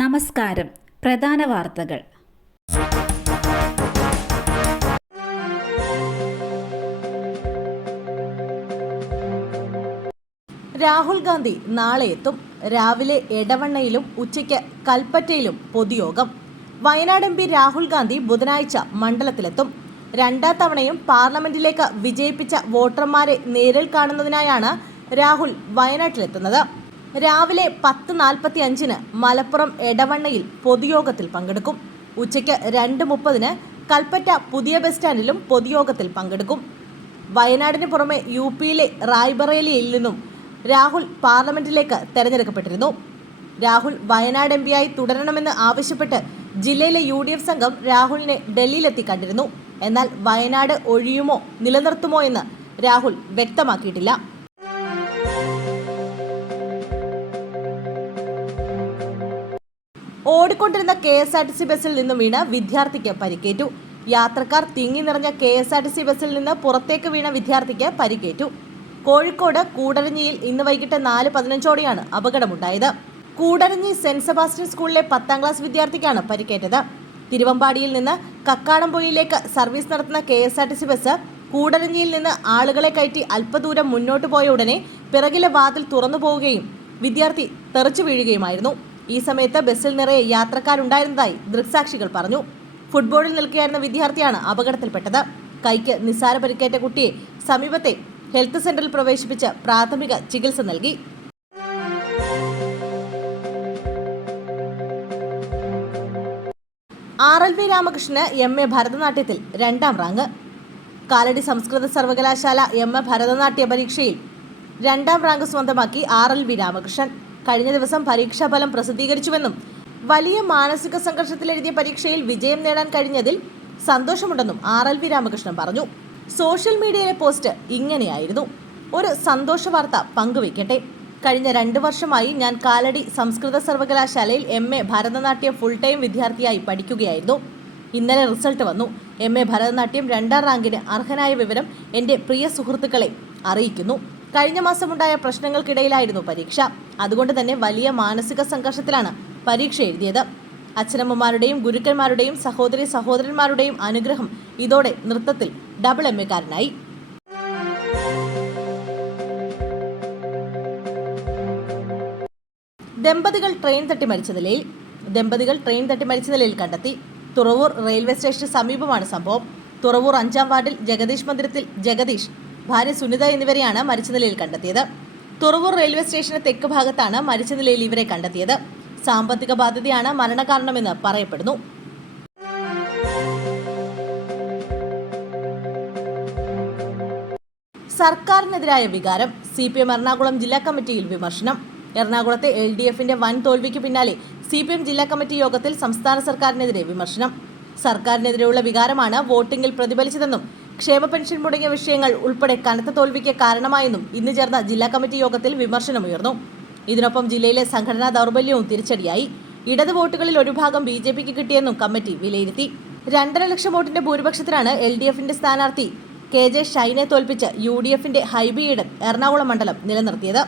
നമസ്കാരം. പ്രധാന വാർത്തകൾ. രാഹുൽ ഗാന്ധി നാളെ എത്തും. രാവിലെ എടവണ്ണയിലും ഉച്ചയ്ക്ക് കൽപ്പറ്റയിലും പൊതുയോഗം. വയനാട് MP രാഹുൽ ഗാന്ധി ബുധനാഴ്ച മണ്ഡലത്തിലെത്തും. രണ്ടാം തവണയും പാർലമെന്റിലേക്ക് വിജയിപ്പിച്ച വോട്ടർമാരെ നേരിൽ കാണുന്നതിനായാണ് രാഹുൽ വയനാട്ടിലെത്തുന്നത്. രാവിലെ 10:45 മലപ്പുറം എടവണ്ണയിൽ പൊതുയോഗത്തിൽ പങ്കെടുക്കും. ഉച്ചയ്ക്ക് 2:30 കൽപ്പറ്റ പുതിയ ബസ് സ്റ്റാൻഡിലും പൊതുയോഗത്തിൽ പങ്കെടുക്കും. വയനാടിന് പുറമെ UPയിലെ റായ്ബറേലിയിൽ നിന്നും രാഹുൽ പാർലമെന്റിലേക്ക് തെരഞ്ഞെടുക്കപ്പെട്ടിരുന്നു. രാഹുൽ വയനാട് MP തുടരണമെന്ന് ആവശ്യപ്പെട്ട് ജില്ലയിലെ UDF സംഘം രാഹുലിനെ ഡൽഹിയിലെത്തി കണ്ടിരുന്നു. എന്നാൽ വയനാട് ഒഴിയുമോ നിലനിർത്തുമോ എന്ന് രാഹുൽ വ്യക്തമാക്കിയിട്ടില്ല. ഓടിക്കൊണ്ടിരുന്ന KSRTC ബസ്സിൽ നിന്നും വീണ് വിദ്യാർത്ഥിക്ക് പരിക്കേറ്റു. യാത്രക്കാർ തിങ്ങി നിറഞ്ഞ KSRTC ബസ്സിൽ നിന്ന് പുറത്തേക്ക് വീണ വിദ്യാർത്ഥിക്ക് പരിക്കേറ്റു. കോഴിക്കോട് കൂടരഞ്ഞിയിൽ ഇന്ന് വൈകിട്ട് 4:15 അപകടമുണ്ടായത്. കൂടരഞ്ഞി സെന്റ് സെബാസ്റ്റ്യൻ സ്കൂളിലെ 10ാം ക്ലാസ് വിദ്യാർത്ഥിക്കാണ് പരിക്കേറ്റത്. തിരുവമ്പാടിയിൽ നിന്ന് കക്കാടംപൊയിലേക്ക് സർവീസ് നടത്തുന്ന KSRTC ബസ് കൂടരഞ്ഞിയിൽ നിന്ന് ആളുകളെ കയറ്റി അല്പദൂരം മുന്നോട്ട് പോയ ഉടനെ പിറകിലെ വാതിൽ തുറന്നു പോവുകയും വിദ്യാർത്ഥി തെറിച്ചു വീഴുകയുമായിരുന്നു. ഈ സമയത്ത് ബസ്സിൽ നിറയെ യാത്രക്കാരുണ്ടായിരുന്നതായി ദൃക്സാക്ഷികൾ പറഞ്ഞു. ഫുട്ബോളിൽ നിൽക്കുകയായിരുന്ന വിദ്യാർത്ഥിയാണ് അപകടത്തിൽപ്പെട്ടത്. കൈക്ക് നിസ്സാര പരിക്കേറ്റ കുട്ടിയെ സമീപത്തെ ഹെൽത്ത് സെന്ററിൽ പ്രവേശിപ്പിച്ച് പ്രാഥമിക ചികിത്സ നൽകി. RLV Ramakrishnan MA ഭരതനാട്യത്തിൽ 2ാം rank. Kalady സംസ്കൃത സർവകലാശാല MA ഭരതനാട്യ പരീക്ഷയിൽ 2ാം റാങ്ക് സ്വന്തമാക്കി RLV രാമകൃഷ്ണൻ. കഴിഞ്ഞ ദിവസം പരീക്ഷാഫലം പ്രസിദ്ധീകരിച്ചുവെന്നും വലിയ മാനസിക സംഘർഷത്തിലെഴുതിയ പരീക്ഷയിൽ വിജയം നേടാൻ കഴിഞ്ഞതിൽ സന്തോഷമുണ്ടെന്നും RLV രാമകൃഷ്ണൻ പറഞ്ഞു. സോഷ്യൽ മീഡിയയിലെ പോസ്റ്റ് ഇങ്ങനെയായിരുന്നു: ഒരു സന്തോഷ വാർത്ത പങ്കുവയ്ക്കട്ടെ. കഴിഞ്ഞ 2 വർഷമായി ഞാൻ കാലടി സംസ്കൃത സർവകലാശാലയിൽ MA ഭരതനാട്യം ഫുൾ ടൈം വിദ്യാർത്ഥിയായി പഠിക്കുകയായിരുന്നു. ഇന്നലെ റിസൾട്ട് വന്നു. MA ഭരതനാട്യം 2ാം റാങ്കിന് അർഹനായ വിവരം എൻ്റെ പ്രിയ സുഹൃത്തുക്കളെ അറിയിക്കുന്നു. കഴിഞ്ഞ മാസമുണ്ടായ പ്രശ്നങ്ങൾക്കിടയിലായിരുന്നു പരീക്ഷ. അതുകൊണ്ട് തന്നെ വലിയ മാനസിക സംഘർഷത്തിലാണ് പരീക്ഷ എഴുതിയത്. അച്ഛനമ്മമാരുടെയും ഗുരുക്കന്മാരുടെയും സഹോദരന്മാരുടെയും അനുഗ്രഹം ഇതോടെ നൃത്തത്തിൽ ഡബിൾ MA കാരനായി. ദമ്പതികൾ ട്രെയിൻ തട്ടി മരിച്ച നിലയിൽ കണ്ടെത്തി. തുറവൂർ റെയിൽവേ സ്റ്റേഷന് സമീപമാണ് സംഭവം. തുറവൂർ 5ാം വാർഡിൽ ജഗദീഷ് മന്ദിരത്തിൽ ജഗദീഷ്, ഭാര്യ സുനിത എന്നിവരെയാണ് മരിച്ച നിലയിൽ കണ്ടെത്തിയത്. തുറവൂർ റെയിൽവേ സ്റ്റേഷന് തെക്ക് ഭാഗത്താണ് മരിച്ച നിലയിൽ ഇവരെ കണ്ടെത്തിയത്. സാമ്പത്തിക ബാധ്യതയാണ് മരണകാരണമെന്ന് പറയപ്പെടുന്നു. സർക്കാരിനെതിരായ വികാരം. CPM എറണാകുളം ജില്ലാ കമ്മിറ്റിയിൽ വിമർശനം. എറണാകുളത്തെ LDFന്റെ വൻ തോൽവിക്ക് പിന്നാലെ CPM ജില്ലാ കമ്മിറ്റി യോഗത്തിൽ സംസ്ഥാന സർക്കാരിനെതിരെ വിമർശനം. സർക്കാരിനെതിരെയുള്ള വികാരമാണ് വോട്ടിംഗിൽ പ്രതിഫലിച്ചതെന്നും ക്ഷേമ പെൻഷൻ മുടങ്ങിയ വിഷയങ്ങൾ ഉൾപ്പെടെ കനത്ത തോൽവിക്ക് കാരണമായെന്നും ഇന്ന് ചേർന്ന ജില്ലാ കമ്മിറ്റി യോഗത്തിൽ വിമർശനമുയർന്നു. ഇതിനൊപ്പം ജില്ലയിലെ സംഘടനാ ദൗർബല്യവും തിരിച്ചടിയായി. ഇടത് വോട്ടുകളിൽ ഒരു ഭാഗം BJPക്ക് കിട്ടിയെന്നും കമ്മിറ്റി വിലയിരുത്തി. 2.5 ലക്ഷം വോട്ടിന്റെ ഭൂരിപക്ഷത്തിലാണ് LDFന്റെ സ്ഥാനാർത്ഥി KJ ഷൈനെ തോൽപ്പിച്ച് UDFന്റെ ഹൈബി ഈഡൻ എറണാകുളം മണ്ഡലം നിലനിർത്തിയത്.